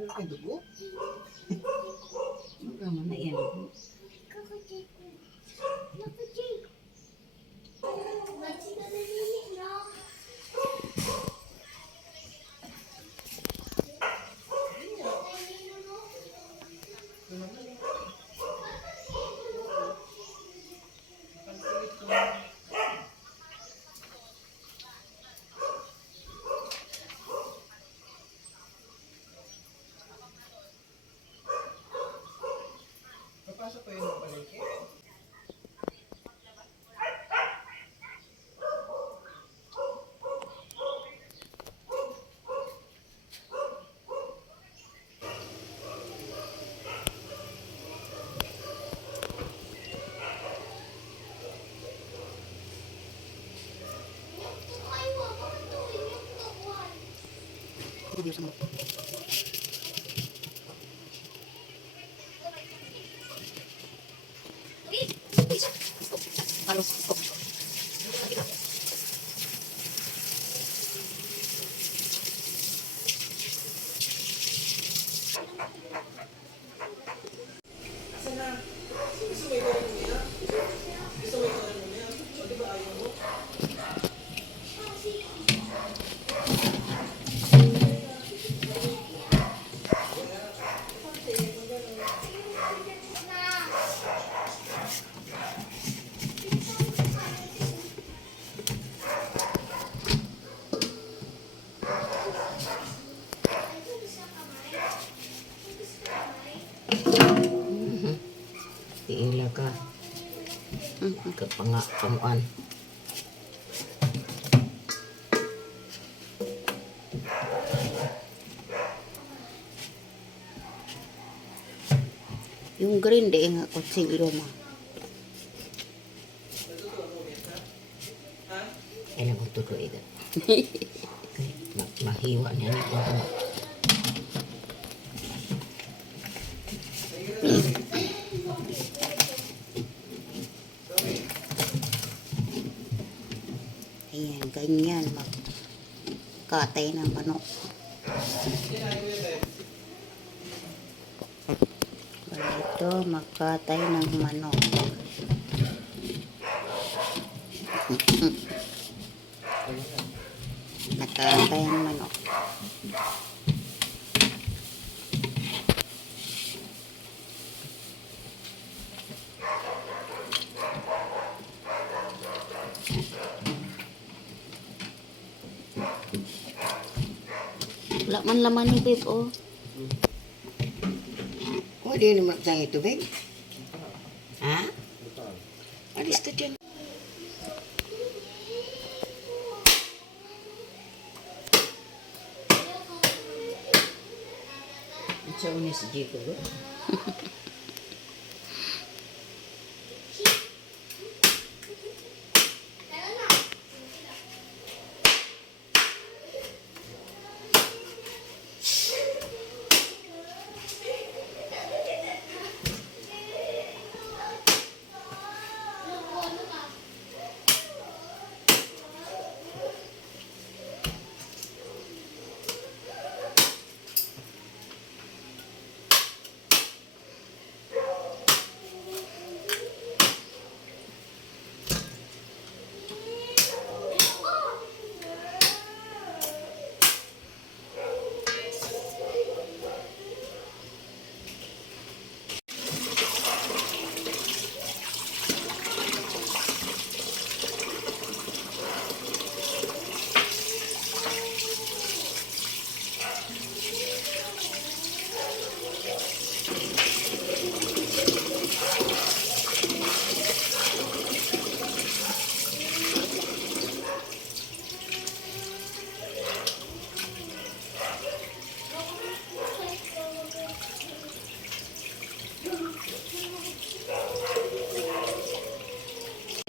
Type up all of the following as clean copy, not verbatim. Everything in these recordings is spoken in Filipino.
Ano kay dugo? Magkaman na yan. Papasok ko yun ng palengke. Video sama. Harus stop. Asa na? Gusto mo ikaw mo niya? Gusto mo ikaw mo niya? O di ba ayaw mo? Tiila ka. Kapanguan. Yung green di nga kutsilyo mo. Kailan ko tuto ito. Mahiwa niya ni ko. Ayan, ganyan magkatay ng manok. Ito, magkatay ng manok. Nakatay ng manok. Wala man laman ni babe, oh. Oh, di naman sa ito, babe. Ha? Alis ka dyan. Siya unis si Jiko, bro.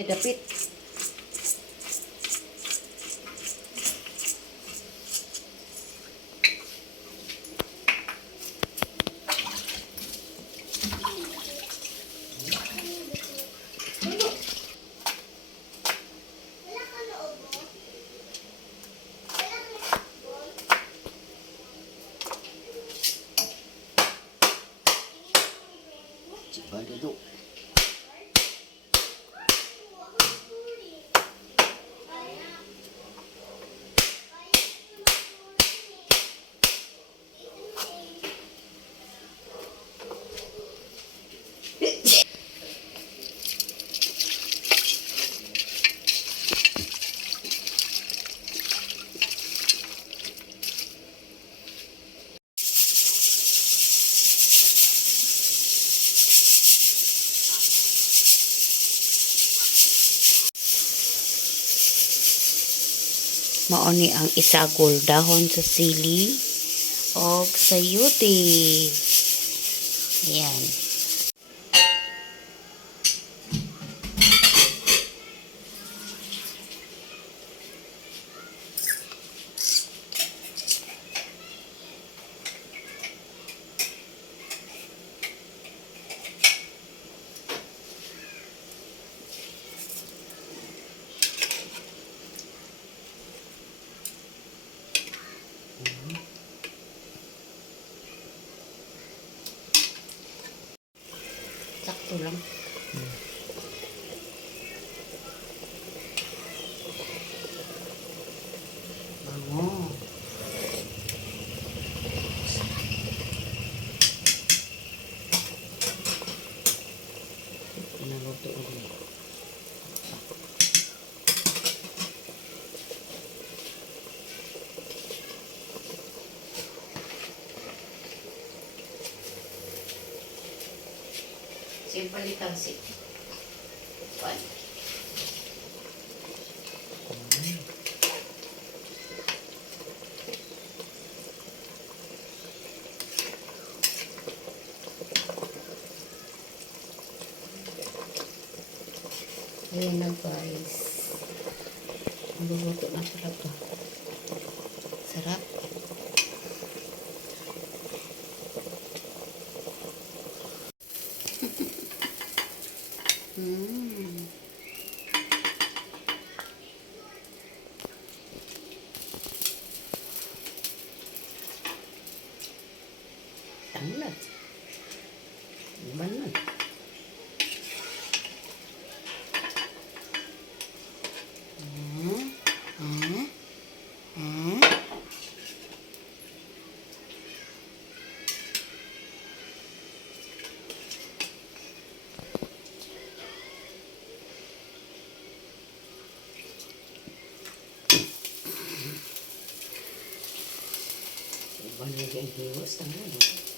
Dapit. Dudo. Mauni ang isagol dahon sa sili o sayuti. Ayan. Sakto lang. Bango. Pinaluto ulit. Simpalitan si Juan. Ayan na guys. Ang luluto na talaga. Sarap. Tanglad. Iban na. Iban na yung hiwas. Tanglad.